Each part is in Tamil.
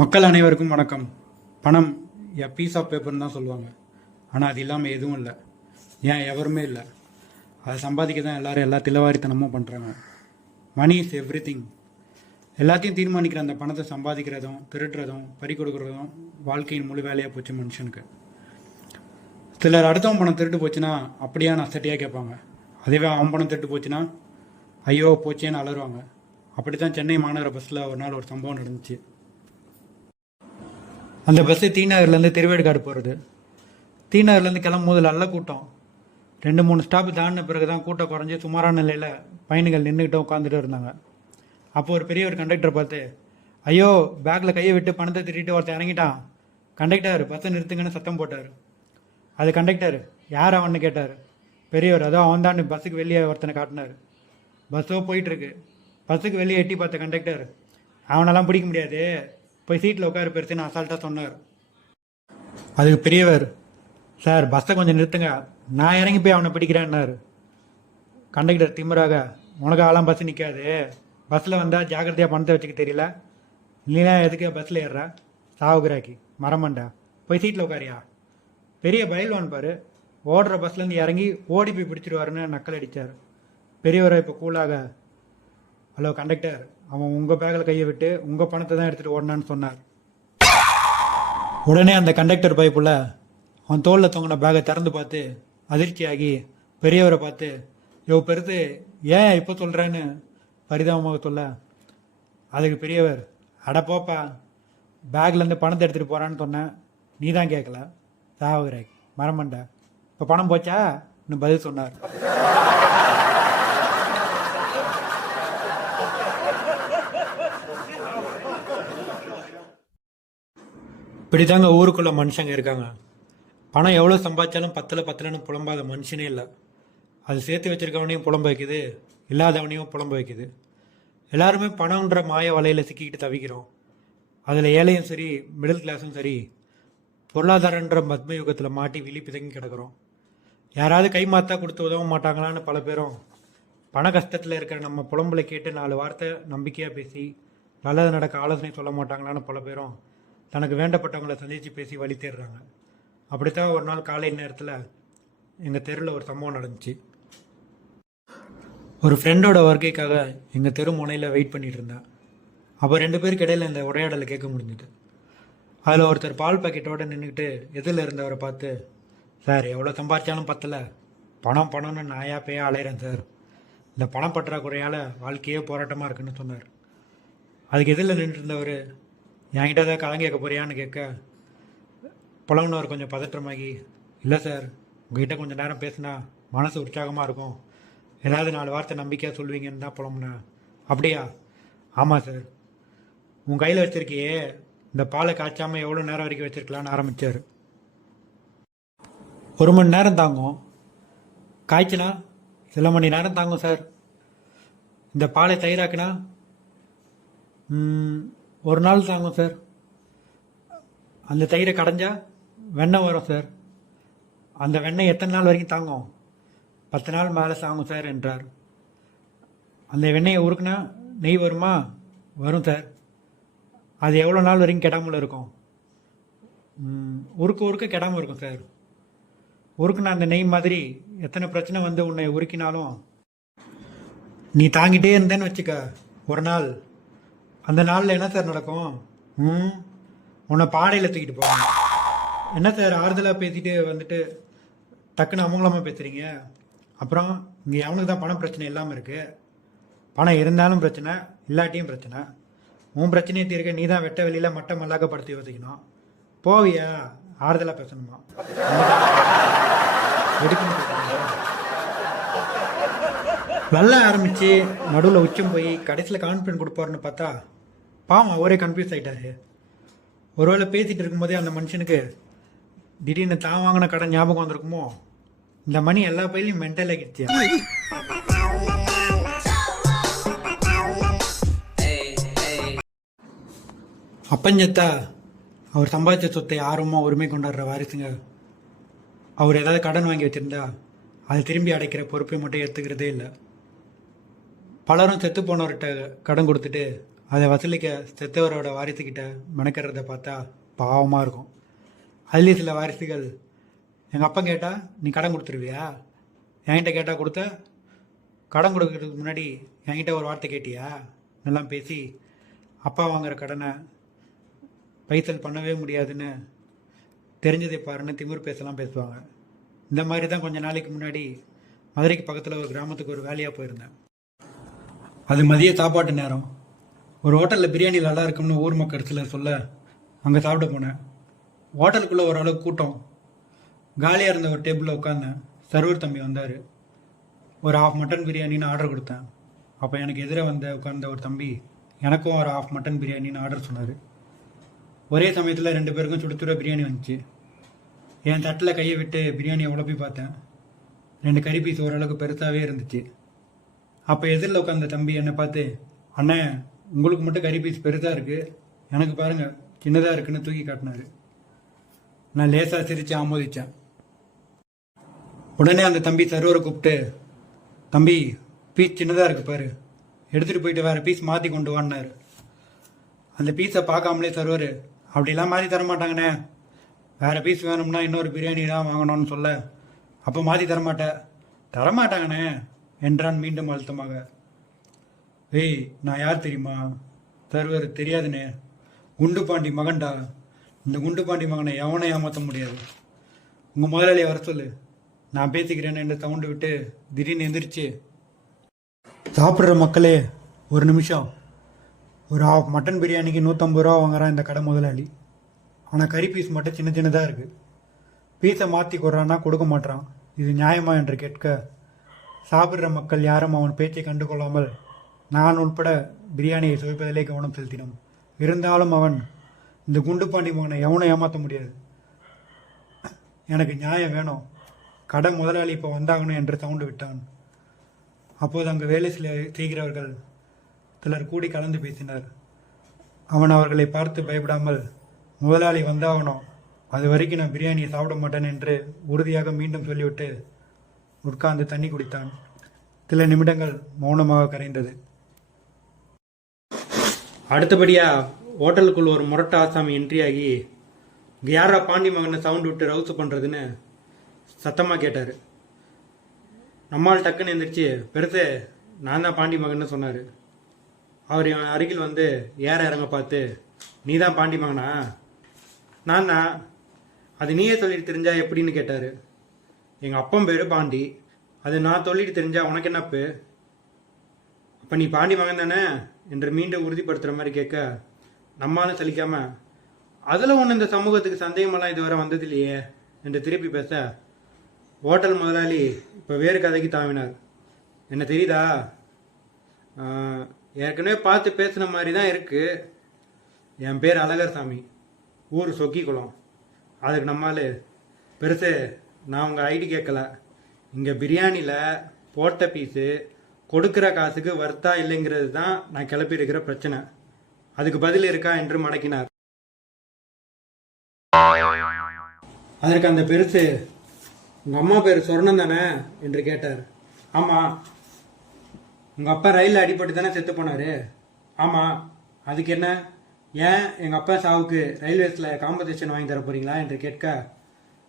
மக்கள் அனைவருக்கும் வணக்கம். பணம் எ பீஸ் ஆஃப் பேப்பர்னு தான் சொல்லுவாங்க. ஆனால் அது இல்லாமல் எதுவும் இல்லை. ஏன் எவருமே இல்லை. அதை சம்பாதிக்க தான் எல்லாரும் எல்லா திலவாரித்தனமும் பண்ணுறாங்க மணி இஸ் எவ்ரி திங் எல்லாத்தையும் தீர்மானிக்கிற அந்த பணத்தை சம்பாதிக்கிறதும் திருடுறதும் பறி கொடுக்குறதும் வாழ்க்கையின் முழு வேலையாக போச்சு மனுஷனுக்கு. சிலர் அடுத்தவன் பணம் திருட்டு போச்சுன்னா அப்படியே நான் சட்டியாக கேட்பாங்க. அதுவே அவன் பணம் திருட்டு போச்சுன்னா ஐயோ போச்சேன்னு அலறுவாங்க. அப்படி தான் சென்னை மாநகர பஸ்ஸில் ஒரு நாள் ஒரு சம்பவம் நடந்துச்சு. அந்த பஸ்ஸு தீநகர்லேருந்து திருவேடுகாடு போகிறது தீநகர்லேருந்து கிளம்பும் போது நல்ல கூட்டம். ரெண்டு மூணு ஸ்டாப் தாண்டின பிறகு தான் கூட்டம் குறைஞ்சி சுமாரான நிலையில் பயணிகள் நின்றுக்கிட்டு உட்காந்துட்டு இருந்தாங்க. அப்போ ஒரு பெரிய ஒரு கண்டக்டர் பார்த்து ஐயோ பேக்கில் கையை விட்டு பணத்தை திருட்டு ஒருத்தன் இறங்கிட்டான். கண்டக்டர் பஸ்ஸை நிறுத்துங்கன்னு சத்தம் போட்டார். அது கண்டக்டர் யார் அவன்னு கேட்டார். பெரியவர் அதோ அவன் தான் பஸ்ஸுக்கு வெளியே ஒருத்தனை காட்டினார். பஸ்ஸோ போயிட்டுருக்கு பஸ்ஸுக்கு வெளியே எட்டி பார்த்த கண்டக்டர் அவனெல்லாம் பிடிக்க முடியாது. போய் சீட்டில் உட்காரு பெருசுன்னு அசால்ட்டாக சொன்னார். அதுக்கு பெரியவர் சார் பஸ்ஸை கொஞ்சம் நிறுத்துங்க. நான் இறங்கி போய் அவனை பிடிக்கிறேன்னாரு. கண்டக்டர் திமிராக உனக்கு ஆளாம் பஸ் நிற்காது பஸ்ஸில் வந்தால் ஜாக்கிரதையாக பணத்தை வச்சுக்க தெரியல. இல்லைனா எதுக்கு பஸ்ஸில் ஏறுற? சாவுகிராக்கி மரமண்டா. போய் சீட்டில் உட்காரியா? பெரிய பயில்வான் பாரு. ஓடுற பஸ்லேருந்து இறங்கி ஓடி போய் பிடிச்சிருவாருன்னு நக்கல் அடித்தார் பெரியவரை இப்போ கூலாக ஹலோ கண்டக்டர் அவன் உங்கள் பேக்கில் கையை விட்டு உங்கள் பணத்தை தான் எடுத்துகிட்டு ஓடினான்னு சொன்னார். உடனே அந்த கண்டக்டர் பைப்புள்ள அவன் தோளில் தொங்கின பேக்கை திறந்து பார்த்து அதிர்ச்சியாகி பெரியவரை பார்த்து யோ பெருத்து ஏன் இப்போ சொல்கிறேன்னு பரிதாபமாக சொல்ல அதுக்கு பெரியவர் அட போப்பா பேக்லேருந்து பணத்தை எடுத்துகிட்டு போகிறான்னு சொன்னேன் நீ தான் கேட்கல சாவுகிறாய் மரமண்டா இப்போ பணம் போச்சா? இன்னும் பதில் சொன்னார். இப்படிதாங்க ஊருக்குள்ள மனுஷங்க இருக்காங்க. பணம் எவ்வளோ சம்பாதிச்சாலும் பத்தில் பத்தலன்னு புலம்பாத மனுஷனே இல்லை. அது சேர்த்து வச்சிருக்கவனையும் புலம்ப வைக்குது இல்லாதவனையும் புலம்ப வைக்குது. எல்லாருமே பணம்ன்ற மாய வலையில் சிக்கிக்கிட்டு தவிக்கிறோம். அதில் ஏழையும் சரி மிடில் கிளாஸும் சரி பொருளாதாரன்ற மத்ம யுகத்தில் மாட்டி விழி பிதங்கி கிடக்கிறோம். யாராவது கை மாத்தா கொடுத்து உதவ மாட்டாங்களான்னு பல பேரும் பண கஷ்டத்தில் இருக்கிற நம்ம புலம்புல கேட்டு நாலு வார்த்தை நம்பிக்கையாக பேசி நல்லது நடக்க ஆலோசனை சொல்ல மாட்டாங்களான்னு பல பேரும் தனக்கு வேண்டப்பட்டவங்களை சந்தித்து பேசி வழி தேடுறாங்க. அப்படித்தான் ஒரு நாள் காலை நேரத்தில் எங்கள் தெருவில் ஒரு சம்பவம் நடந்துச்சு. ஒரு ஃப்ரெண்டோட வருகைக்காக எங்கள் தெரு முனையில் வெயிட் பண்ணிட்டு இருந்தேன் அப்போ ரெண்டு பேருக்கு இடையில இந்த உரையாடலை கேட்க முடிஞ்சுது. அதில் ஒருத்தர் பால் பாக்கெட்டோடு நின்றுக்கிட்டு எதில் இருந்தவரை பார்த்து சார் எவ்வளோ சம்பாதிச்சாலும் பத்தல. பணம் பணம்னு நாயா பேயா அலையிறேன் சார். இந்த பணம் பற்றாக்குறையால் வாழ்க்கையே போராட்டமாக இருக்குன்னு சொன்னார். அதுக்கு எதிரில் நின்றுருந்தவர் என்கிட்ட ஏதாவது கலங்க கேட்க போறியான்னு கேட்க புலவனவர் கொஞ்சம் பதற்றமாகி இல்லை சார் உங்ககிட்ட கொஞ்சம் நேரம் பேசினா மனசு உற்சாகமாக இருக்கும். ஏதாவது நாலு வார்த்தை நம்பிக்கையாக சொல்லுவீங்கன்னு தான் புலம்புனேன் அப்படியா? ஆமாம் சார். உன் கையில் வச்சுருக்கியே இந்த பாலை காய்ச்சாமல் எவ்வளோ நேரம் வரைக்கும் வச்சுருக்கலான்னு ஆரம்பித்தார் ஒரு மணி நேரம் தாங்கும். காய்ச்சினா சில மணி நேரம் தாங்கும் சார். இந்த பாலை தயிராக்குனா ஒரு நாள் தாங்கும் சார். அந்த தயிரை கடைஞ்சா வெண்ணெய் வரும் சார். அந்த வெண்ணெய் எத்தனை நாள் வரைக்கும் தாங்கும்? பத்து நாள் மேலே தாங்கும் சார் என்றார். அந்த வெண்ணெயை உருக்குனா நெய் வருமா? வரும் சார். அது எவ்வளோ நாள் வரைக்கும் கெடாமல் இருக்கும்? உருக்கு உருக்க உருக்க கெடாமல் இருக்கும் சார். உருக்குன அந்த நெய் மாதிரி எத்தனை பிரச்சனை வந்து உன்னை உருக்கினாலும் நீ தாங்கிட்டே இருந்தேன்னு வச்சுக்க ஒரு நாள். அந்த நாளில் என்ன சார் நடக்கும் ம் உன்னை பாடையில் தூக்கிட்டு போவாங்க என்ன சார் ஆறுதலாக பேசிட்டு வந்துட்டு டக்குன்னு அமங்கலமாக பேசுகிறீங்க அப்புறம் இங்கே அவனுக்கு தான் பணம் பிரச்சனை இல்லாமல் இருக்குது பணம் இருந்தாலும் பிரச்சனை இல்லாட்டியும் பிரச்சனை உன் பிரச்சனையை தீர்க்க நீ தான் வெட்ட வெளியில் மட்டம் மல்லாக்கப்படுத்தி யோசிக்கணும் போவியா ஆறுதலாக பேசணுமா எடுக்கணும் பேசுறீங்களா? வெள்ள ஆரம்பிச்சு நடுவில் உச்சம் போய் கடைசியில் கான்ஃபிடன்ட் கொடுப்பாருன்னு பார்த்தா பாவம் அவரே கன்ஃபியூஸ் ஆகிட்டாரு ஒருவேளை பேசிட்டு இருக்கும்போதே அந்த மனுஷனுக்கு திடீர்னு தான் வாங்கின கடன் ஞாபகம் வந்திருக்குமோ? இந்த மணி எல்லா பையிலையும் மென்டல் ஆகிடுச்சு அப்பஞ்சத்தா அவர் சம்பாதிச்ச சொத்தை ஆர்வமாக உரிமை கொண்டாடுற வாரிசுங்க. அவர் ஏதாவது கடன் வாங்கி வச்சிருந்தா அதை திரும்பி அடைக்கிற பொறுப்பை மட்டும் எடுத்துக்கிறதே இல்லை. பலரும் செத்து போனவர்கிட்ட கடன் கொடுத்துட்டு அதை வசூலிக்க செத்தவரோட வாரிசுக்கிட்ட மெனக்கிறத பார்த்தா பாவமாக இருக்கும். அதுலேயும் சில வாரிசுகள் எங்கள் அப்பா கேட்டால் நீ கடன் கொடுத்துருவியா? என்கிட்ட கேட்டால் கொடுத்த கடன் கொடுக்கறதுக்கு முன்னாடி என்கிட்ட ஒரு வார்த்தை கேட்டியா? எல்லாம் பேசி அப்பா வாங்குற கடனை பைசல் பண்ணவே முடியாதுன்னு தெரிஞ்சதை பாருன்னு திமிர் பேசலாம் பேசுவாங்க. இந்த மாதிரி தான் கொஞ்ச நாளைக்கு முன்னாடி மதுரைக்கு பக்கத்தில் ஒரு கிராமத்துக்கு ஒரு வேலையாக போயிருந்தேன். அது மதிய சாப்பாட்டு நேரம். ஒரு ஹோட்டலில் பிரியாணி நல்லா இருக்கும்னு ஊர் மக்கள் இடத்துல சொல்ல அங்கே சாப்பிட போனேன். ஹோட்டலுக்குள்ளே ஓரளவுக்கு கூட்டம். காலியாக இருந்த ஒரு டேபிளில் உட்காந்தேன் சர்வர் தம்பி வந்தார். ஒரு ஹாஃப் மட்டன் பிரியாணின்னு ஆர்டர் கொடுத்தேன். அப்போ எனக்கு எதிராக வந்த உட்கார்ந்த ஒரு தம்பி எனக்கும் ஒரு ஹாஃப் மட்டன் பிரியாணின்னு ஆர்டர் சொன்னார். ஒரே சமயத்தில் ரெண்டு பேருக்கும் சுட சுட பிரியாணி வந்துச்சு. என் தட்டில் கையை விட்டு பிரியாணியை உழப்பி பார்த்தேன். ரெண்டு கறி பீஸ் ஓரளவுக்கு பெருசாகவே இருந்துச்சு. அப்போ எதிரில் உட்காந்த தம்பி என்னை பார்த்து அண்ணன் உங்களுக்கு மட்டும் கறி பீஸ் பெருசாக இருக்குது எனக்கு பாருங்கள் சின்னதாக இருக்குன்னு தூக்கி காட்டினாரு. நான் லேசாக சிரித்து ஆமோதித்தேன் உடனே அந்த தம்பி சர்வரை கூப்பிட்டு தம்பி பீஸ் சின்னதாக இருக்கு பாரு. எடுத்துகிட்டு போயிட்டு வேறு பீஸ் மாற்றி கொண்டு வான்னாரு. அந்த பீஸை பார்க்காமலே சர்வர் அப்படிலாம் மாற்றி தர மாட்டாங்கண்ணே. வேறு பீஸ் வேணும்னா இன்னொரு பிரியாணி தான் வாங்கணும்னு சொல்ல. அப்போ மாற்றி தரமாட்டேன் தரமாட்டாங்கண்ணே என்றான் மீண்டும் அழுத்தமாக. ஏய் நான் யார் தெரியுமா? தருவர் தெரியாதுண்ணே குண்டு பாண்டி மகன்டா. இந்த குண்டு பாண்டி மகனை எவனை ஏமாற்ற முடியாது. உங்கள் முதலாளியை வர சொல்லு. நான் பேசிக்கிறேன்னு என்று தவுண்டு விட்டு திடீர்னு எந்திரிச்சு. சாப்பிட்ற மக்களே ஒரு நிமிஷம். ஒரு ஆஃப் மட்டன் பிரியாணிக்கு நூற்றம்பது ரூபா வாங்குறான் இந்த கடை முதலாளி. ஆனால் கறி பீஸ் மட்டும் சின்ன சின்னதாக இருக்குது பீஸை மாற்றி கொடுறான்னா கொடுக்க மாட்றான் இது நியாயமா என்று கேட்க சாப்பிட்ற மக்கள் யாரும் அவன் பேச்சை கண்டுகொள்ளாமல் நான் உட்பட பிரியாணியை சுவைப்பதிலே கவனம் செலுத்தினோம். இருந்தாலும் அவன் இந்த குண்டுபாண்டி மகனை எவனும் ஏமாற்ற முடியாது. எனக்கு நியாயம் வேணும். கடை முதலாளி இப்போ வந்தாகணும் என்று சவுண்டு விட்டான். அப்போது அங்கு வேலை சில- செய்கிறவர்கள் சிலர் கூடி கலந்து பேசினர். அவன் அவர்களை பார்த்து பயப்படாமல் முதலாளி வந்தாகணும். அது வரைக்கும் நான் பிரியாணியை சாப்பிட மாட்டேன் என்று உறுதியாக மீண்டும் சொல்லிவிட்டு உட்கார்ந்து தண்ணி குடித்தான். சில நிமிடங்கள் மௌனமாக கரைந்தது. அடுத்தபடியாக ஹோட்டலுக்குள் ஒரு முரட்டு ஆசாமி என்ட்ரி ஆகி யாரா பாண்டி மகனை சவுண்ட் விட்டு ரவுஸ் பண்ணுறதுன்னு சத்தமாக கேட்டார். நம்மால் டக்குன்னு எந்திரிச்சு பெருசு நான் தான் பாண்டி மகன்னு சொன்னார். அவர் என் அருகில் வந்து ஏற இறங்க பார்த்து நீ தான் பாண்டி மகனா? நான் தான். அது நீயே சொல்லிட்டு தெரிஞ்சா எப்படின்னு கேட்டார். எங்கள் அப்பன் பேர் பாண்டி. அது நான் சொல்லிட்டு தெரிஞ்சா உனக்கு என்னப்பு அப்போ நீ பாண்டி மகன் தானே? என்று மீண்டும் உறுதிப்படுத்துகிற மாதிரி கேட்க நம்மாலும் சலிக்காம அதில் ஒன்று இந்த சமூகத்துக்கு சந்தேகமெல்லாம் இதுவரை வந்ததில்லையே என்று திருப்பி பேச ஹோட்டல் முதலாளி இப்போ வேறு கதைக்கு தாவினார். என்ன தெரியுதா? ஏற்கனவே பார்த்து பேசுன மாதிரி தான் இருக்குது என் பேர் அழகர் சாமி ஊர் சொக்கி குளம் அதுக்கு நம்மால் பெருசு நான் உங்கள் ஐடி கேட்கல. இங்கே பிரியாணியில் போட்ட பீஸு கொடுக்குற காசுக்கு வர்த்தா இல்லைங்கிறது தான் நான் கிளப்பி இருக்கிற பிரச்சனை. அதுக்கு பதில் இருக்கா என்று மடக்கினார். அதற்கு அந்த பெருசு உங்க அம்மா பேர் சொர்ணம் தானே? என்று கேட்டார். ஆமா. உங்க அப்பா ரயிலில் அடிபட்டு தானே செத்து போனாரு? ஆமா. அதுக்கு என்ன? ஏன் எங்க அப்பா சாவுக்கு ரயில்வேஸ்ல காம்பன்சேஷன் வாங்கி தர போறீங்களா? என்று கேட்க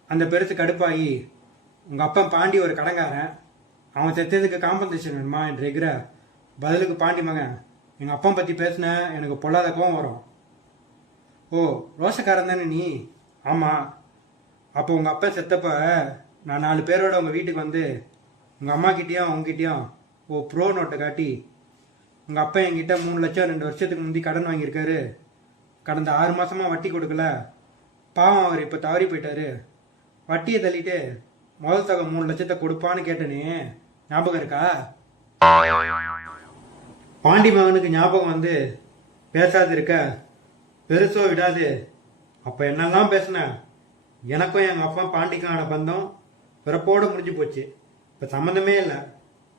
அந்த பெருசு கடுப்பாகி உங்க அப்பா பாண்டி ஒரு கடங்காரன். அவன் செத்ததுக்கு காம்பன்சேஷன் வேணுமா? என்று எகிற பதிலுக்கு பாண்டி மகன் எங்கள் அப்பா பற்றி பேசின எனக்கு பொல்லாத கோவம் வரும். ஓ ரோஷக்காரன் தானே நீ? ஆமாம் அப்போ உங்கள் அப்பா செத்தப்ப நான் நாலு பேரோட உங்கள் வீட்டுக்கு வந்து உங்கள் அம்மாக்கிட்டேயும் அவங்ககிட்டயும் ஓ ப்ரோ நோட்டை காட்டி உங்கள் அப்பா என்கிட்ட மூணு லட்சம் ரெண்டு வருஷத்துக்கு முந்தி கடன் வாங்கியிருக்காரு. கடந்த ஆறு மாதமாக வட்டி கொடுக்கல. பாவம் அவர் இப்போ தவறி போயிட்டாரு. வட்டியை தள்ளிட்டு முதல் தொகை மூணு லட்சத்தை கொடுப்பான்னு கேட்டனே ஞாபகம் இருக்கா? பாண்டி மகனுக்கு ஞாபகம் வந்து பேசாது இருக்க பெருசோ விடாது. அப்போ என்னெல்லாம் பேசுன? எனக்கும் எங்கள் அப்பா பாண்டிக்கான பந்தம் பிறப்போடு முடிஞ்சு போச்சு. இப்போ சம்மந்தமே இல்லை.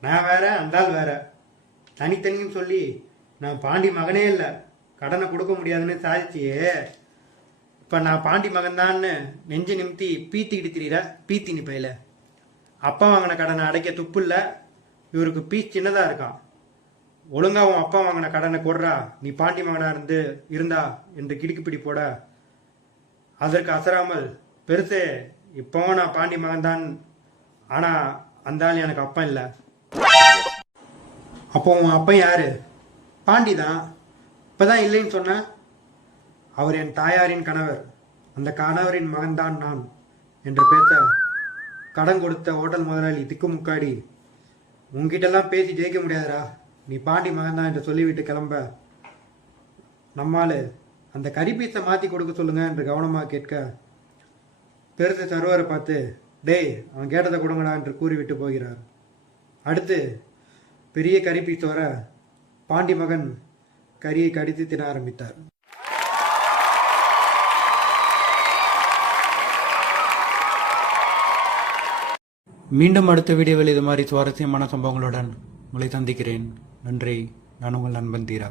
நான் வேற அந்தால் வேற. தனித்தனின்னு சொல்லி நான் பாண்டி மகனே இல்லை. கடனை கொடுக்க முடியாதுன்னு சாதிச்சியே. இப்போ நான் பாண்டி மகன் தான்னு நெஞ்சு நிமித்தி பீத்திக்கிட்டு திரியிற பீத்தி நிப்பையில அப்பா வாங்கின கடனை அடைக்க துப்பு இல்லை. இவருக்கு பீஸ் சின்னதாக இருக்கான் ஒழுங்காக உன் அப்பா வாங்கின கடனை கொடுறா. நீ பாண்டி மகனாக இருந்து இருந்தா என்று கிடுக்குப்பிடி போட. அதற்கு அசராமல் பெருசே இப்போவும் நான் பாண்டி மகன்தான். ஆனால் அந்த ஆள் எனக்கு அப்பா இல்லை. அப்போ உன் அப்பன் யாரு? பாண்டி தான் இப்போ தான் இல்லைன்னு சொன்ன? அவர் என் தாயாரின் கணவர். அந்த கணவரின் மகன்தான் நான் என்று பேச கடன் கொடுத்த ஹோட்டல் முதலாளி திக்குமுக்காடி உங்ககிட்டலாம் பேசி ஜெயிக்க முடியாதுடா. நீ பாண்டி மகன் தான் என்று சொல்லிவிட்டு கிளம்ப. நம்மால் அந்த கரிப்பீஸை மாற்றி கொடுக்க சொல்லுங்க என்று கவனமாக கேட்க. பெருசு சர்வரை பார்த்து டேய் அவன் கேட்டதை கொடுங்கடா என்று கூறிவிட்டு போகிறார். அடுத்து பெரிய கறி வர பாண்டி மகன் கரியை கடித்து தின ஆரம்பித்தார். மீண்டும் அடுத்த வீடியோவில் இது மாதிரி சுவாரஸ்யமான சம்பவங்களுடன் உங்களை சந்திக்கிறேன். நன்றி. நான் உங்கள் நண்பன் தீரா.